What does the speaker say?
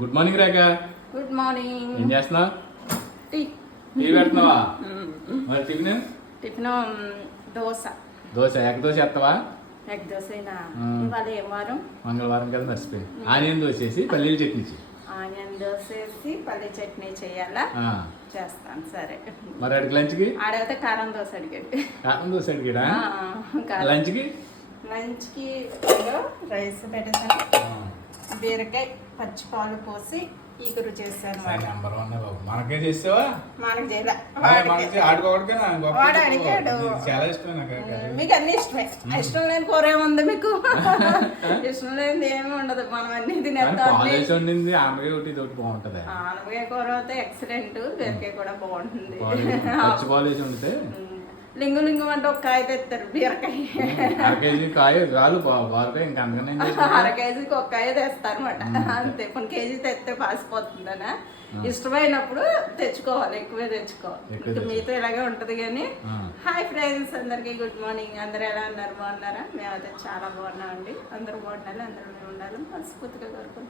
Good morning Rekha good morning ఏం చేస్తున్నావు? Tea. Tea పెడుతున్నావా? మరి tiffin? Tiffin dosa. Dosa. Egg dosa ఎత్తవా egg. ఇవాళ ఏం వారం? మంగళవారం కదా మర్చిపోయింది ఆనియన్ దోశ వేసి పల్లీలు చట్నీ. ఆనియన్ దోశ వేసి పల్లి చట్నీ చేయాలా? చేస్తాను. సరే. మరి అడిగి లంచ్కి? ఆడైతే కారం దోశ అడిగాడు. కారం దోశ అడిగాడా. లంచ్కి? లంచ్కి రైస్ పెట్టేసాను. బీరకాయ పచ్చిపాలు పోసి ఈగురు చేశాను. నెంబర్ వన్ బాబు. మనకే చేసావా మనకు చేయలే. వాడు అడిగాడు. చాలా ఇష్టం నాకు ఆ కర్రీ. మీకు అన్ని ఇష్టమే. ఇష్టం లేని కూర ఏముంది మీకు? ఇష్టం లేనిది ఏమి ఉండదు. మనం అన్ని తినేస్తాం. ఆమె ఒకటి ఒకటి బాగుంటది. ఆనపకాయ కూర అయితే ఎక్సలెంట్ బీరకాయ కూడా బాగుంటుంది. పాలేసి- పచ్చి పాలేసి వండితే ఉమ్, లింగు లింగు అంటే ఒక కాయ తెస్తారు బీరకాయ. అర కేజీ కాయ చాలు బాగా ఇంకా చేసుకుంటా? అర కేజీకి ఒక కాయ తెస్తారు అనమాట అంతే కొన్ని కేజీ తెస్తే పాసిపోతుందనా? ఇష్టమైనప్పుడు తెచ్చుకోవాలి ఎక్కువే తెచ్చుకోవాలి. మీతో ఇలాగే ఉంటది కానీ. హాయ్ ఫ్రెండ్స్ అందరికీ గుడ్ మార్నింగ్. అందరు ఎలా ఉన్నారు? బాగున్నారా? మేమైతే చాలా బాగున్నామండి. అందరూ బాగుండాలి అందరూ మేము ఉండాలి మనస్ఫూర్తిగా కోరుకుంటున్నాం.